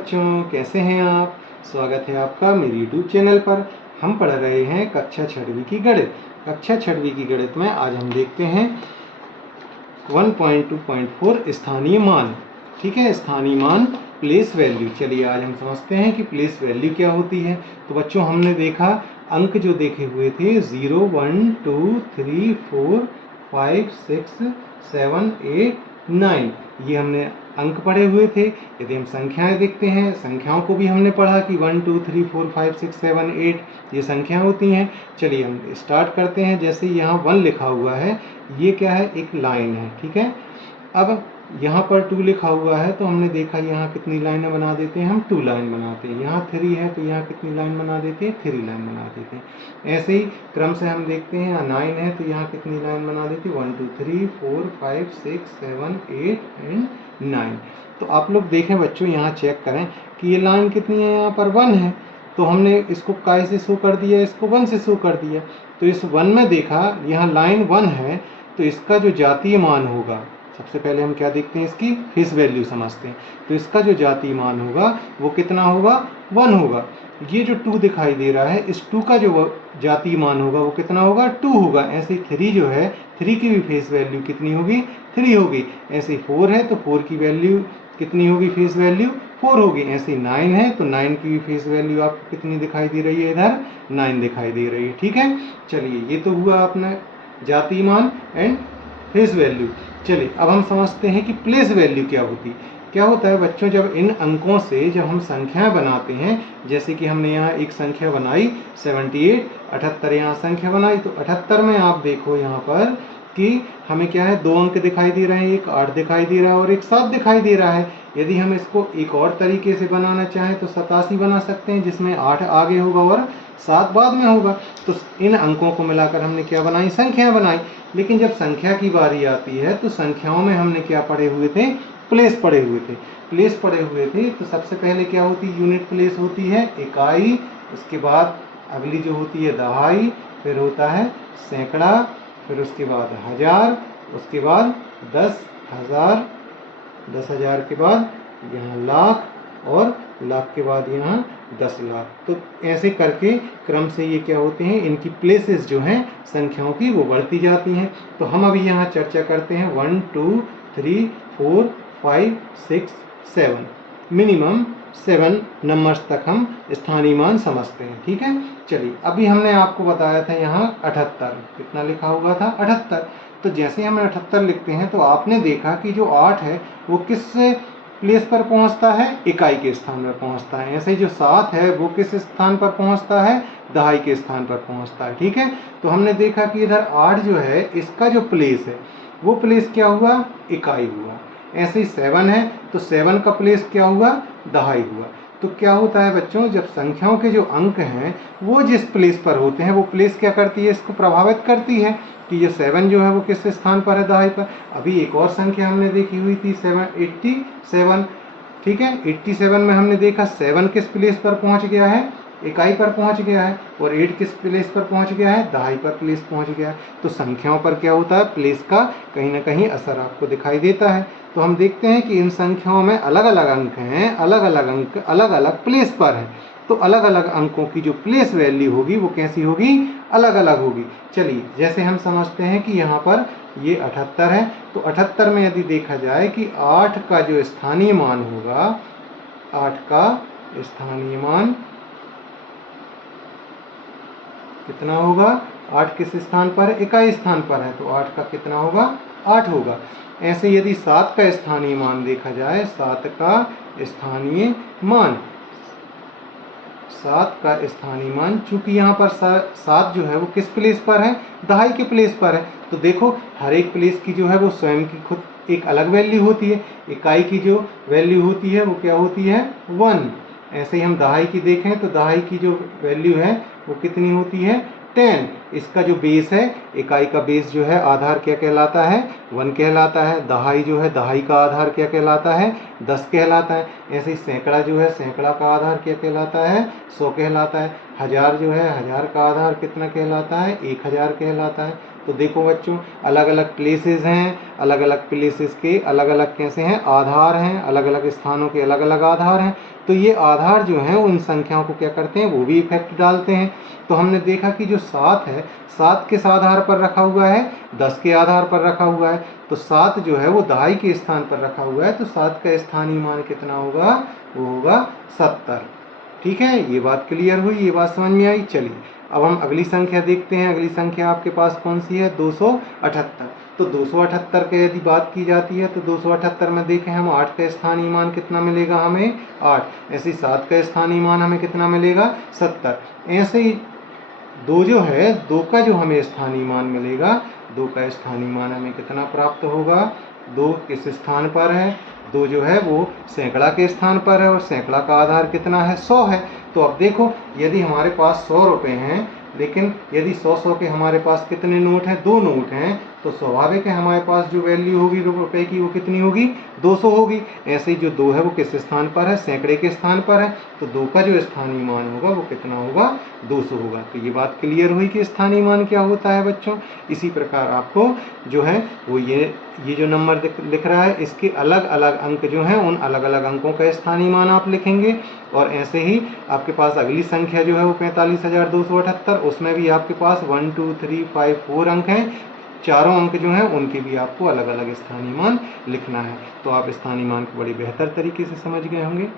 बच्चों, कैसे हैं आप। स्वागत है आपका मेरे यूट्यूब चैनल पर। हम पढ़ रहे हैं कक्षा 6वीं की गणित। कक्षा 6वीं की गणित में आज हम देखते हैं 1.2.4 स्थानीय मान। ठीक है, स्थानीय मान प्लेस वैल्यू। चलिए आज हम समझते हैं कि प्लेस वैल्यू क्या होती है। तो बच्चों हमने देखा अंक जो देखे हुए थे 0, 1, 2, 3, 4, 5, 6, 7, 8, 9, ये हमने अंक पढ़े हुए थे। यदि हम संख्याएं देखते हैं, संख्याओं को भी हमने पढ़ा कि 1, 2, 3, 4, 5, 6, 7, 8 ये संख्याएं होती हैं। चलिए हम स्टार्ट करते हैं। जैसे यहाँ 1 लिखा हुआ है, ये क्या है, एक लाइन है। ठीक है, अब यहाँ पर 2 लिखा हुआ है तो हमने देखा यहाँ कितनी लाइनें बना देते हैं, हम 2 लाइन बनाते हैं। यहाँ 3 है तो यहाँ कितनी लाइन बना देते हैं, 3 लाइन बना देते हैं। ऐसे ही क्रम से हम देखते हैं, यहाँ 9 है तो यहाँ कितनी लाइन बना देते हैं, 1, 2, 3, 4, 5, 6, 7, 8 एंड 9। तो आप लोग देखें बच्चों, यहाँ चेक करें कि ये लाइन कितनी है, यहाँ पर 1 है तो हमने इसको काय से शो कर दिया, इसको 1 से शो कर दिया। तो इस 1 में देखा यहाँ लाइन 1 है तो इसका जो जातीय मान होगा, सबसे पहले हम क्या देखते हैं, इसकी फेस वैल्यू समझते हैं। तो इसका जो जातीय मान होगा वो कितना होगा, 1 होगा। ये जो 2 दिखाई दे रहा है, इस 2 का जो जातीय मान होगा वो कितना होगा, 2 होगा। ऐसे 3 जो है, 3 की भी फेस वैल्यू कितनी होगी, 3 होगी। ऐसे 4 है तो 4 की वैल्यू कितनी होगी, फेस वैल्यू 4 होगी। ऐसे 9 है तो 9 की भी फेस वैल्यू आपको कितनी दिखाई दे रही है, इधर 9 दिखाई दे रही है। ठीक है, चलिए ये तो हुआ अपना जातीय मान एंड फेस वैल्यू। चलिए अब हम समझते हैं कि प्लेस वैल्यू क्या होती। क्या होता है बच्चों, जब इन अंकों से जब हम संख्याएं बनाते हैं, जैसे कि हमने यहाँ एक संख्या बनाई 78, 78 यहाँ संख्या बनाई, तो 78 में आप देखो यहाँ पर कि हमें क्या है, 2 अंक दिखाई दे रहे हैं, एक 8 दिखाई दे रहा है और एक 7 दिखाई दे रहा है। यदि हम इसको एक और तरीके से बनाना चाहें तो 87 बना सकते हैं, जिसमें 8 आगे होगा और 7 बाद में होगा। तो इन अंकों को मिलाकर हमने क्या बनाई, संख्या बनाई। लेकिन जब संख्या की बारी आती है तो संख्याओं में हमने क्या पढ़े हुए थे, प्लेस पढ़े हुए थे। प्लेस पढ़े हुए थे तो सबसे पहले क्या होती, यूनिट प्लेस होती है, इकाई। उसके बाद अगली जो होती है दहाई, फिर होता है सैकड़ा, फिर उसके बाद हजार, उसके बाद 10,000, 10,000 के बाद यहाँ लाख, और लाख के बाद यहाँ 10 लाख। तो ऐसे करके क्रम से ये क्या होते हैं, इनकी प्लेसेस जो हैं संख्याओं की वो बढ़ती जाती हैं। तो हम अभी यहाँ चर्चा करते हैं 1, 2, 3, 4, 5, 6, 7, मिनिमम 7 नंबर्स तक हम स्थानीय मान समझते हैं। ठीक है, चलिए अभी हमने आपको बताया था यहाँ 78, कितना लिखा हुआ था, 78। तो जैसे हम 78 लिखते हैं तो आपने देखा कि जो 8 है वो किस प्लेस पर पहुंचता है, इकाई के स्थान पर पहुंचता है। ऐसे ही जो 7 है वो किस स्थान पर पहुंचता है, दहाई के स्थान पर पहुंचता है। ठीक है, तो हमने देखा कि इधर 8 जो है इसका जो प्लेस है वो प्लेस क्या हुआ, इकाई हुआ। ऐसे ही 7 है तो 7 का प्लेस क्या हुआ, दहाई हुआ। तो क्या होता है बच्चों, जब संख्याओं के जो अंक हैं वो जिस प्लेस पर होते हैं वो प्लेस क्या करती है, इसको प्रभावित करती है कि ये 7 जो है वो किस स्थान पर है, दहाई पर। अभी एक और संख्या हमने देखी हुई थी 87। ठीक है, 87 में हमने देखा 7 किस प्लेस पर पहुंच गया है, इकाई पर पहुंच गया है, और 8 किस प्लेस पर पहुंच गया है, दहाई पर प्लेस पहुंच गया है। तो संख्याओं पर क्या होता है, प्लेस का कहीं ना कहीं असर आपको दिखाई देता है। तो हम देखते हैं कि इन संख्याओं में अलग अलग अंक हैं, अलग अलग अंक अलग अलग प्लेस पर हैं। तो अलग अलग अंकों की जो प्लेस वैल्यू होगी वो कैसी होगी, अलग अलग होगी। चलिए जैसे हम समझते हैं कि यहाँ पर ये 78 है, तो 78 में यदि देखा जाए कि 8 का जो स्थानीय मान होगा, 8 का स्थानीय मान कितना होगा, 8 किस स्थान पर है, इकाई स्थान पर है, तो 8 का कितना होगा, 8 होगा। ऐसे यदि 7 का स्थानीय मान देखा जाए, 7 का स्थानीय मान, 7 का स्थानीय मान, चूंकि यहाँ पर 7 जो है वो किस प्लेस पर है, दहाई के प्लेस पर है। तो देखो हर एक प्लेस की जो है वो स्वयं की खुद एक अलग वैल्यू होती है। इकाई की जो वैल्यू होती है वो क्या होती है, 1। ऐसे ही हम दहाई की देखें तो दहाई की जो वैल्यू है वो कितनी होती है, 10। इसका जो बेस है, इकाई का बेस जो है, आधार क्या कहलाता है, 1 कहलाता है। दहाई जो है, दहाई का आधार क्या कहलाता है, 10 कहलाता है। ऐसे ही सैकड़ा जो है, सैकड़ा का आधार क्या कहलाता है, 100 कहलाता है। हजार जो है, हजार का आधार कितना कहलाता है, 1000 कहलाता है। तो देखो बच्चों, अलग अलग प्लेसेस हैं, अलग अलग प्लेसेस के अलग अलग कैसे हैं, आधार हैं, अलग अलग स्थानों के अलग अलग आधार हैं। तो ये आधार जो हैं उन संख्याओं को क्या करते हैं, वो भी इफेक्ट डालते हैं। तो हमने देखा कि जो 7 है, 7 किस आधार पर रखा हुआ है, 10 के आधार पर रखा हुआ है। तो 7 जो है वो दहाई के स्थान पर रखा हुआ है, तो 7 का स्थानीय मान कितना होगा, वो होगा 70। ठीक है, ये बात क्लियर हुई, ये बात समझ में आई। चलिए अब हम अगली संख्या देखते हैं। अगली संख्या आपके पास कौन सी है, 278। तो 278 के यदि बात की जाती है तो 278 में देखें हम 8 का स्थानीय मान कितना मिलेगा हमें, 8। ऐसे ही 7 का स्थानीय मान हमें कितना मिलेगा, 70। ऐसे ही 2 जो है, 2 का जो हमें स्थानीय मान मिलेगा, 2 का स्थानीय मान हमें कितना प्राप्त होगा, 2 किस स्थान पर है, 2 जो है वो सैकड़ा के स्थान पर है और सैकड़ा का आधार कितना है, 100 है। तो अब देखो, यदि हमारे पास 100 रुपये हैं, लेकिन यदि 100 के हमारे पास कितने नोट हैं, 2 नोट हैं, तो स्वाभाविक है हमारे पास जो वैल्यू होगी रुपए की वो कितनी होगी, 200 होगी। ऐसे ही जो 2 है वो किस स्थान पर है, सैकड़े के स्थान पर है। तो 2 का जो स्थानीय मान होगा वो कितना होगा, 200 होगा। तो ये बात क्लियर हुई कि स्थानीय मान क्या होता है बच्चों। इसी प्रकार आपको जो है वो ये जो नंबर लिख रहा है, इसके अलग अलग अंक जो हैं, उन अलग अलग अंकों का स्थानीय मान आप लिखेंगे। और ऐसे ही आपके पास अगली संख्या जो है वो 45,278, उसमें भी आपके पास 1 2 3 5 4 अंक हैं। चारों अंक जो हैं उनके भी आपको अलग अलग स्थानीय मान लिखना है। तो आप स्थानीय मान को बड़ी बेहतर तरीके से समझ गए होंगे।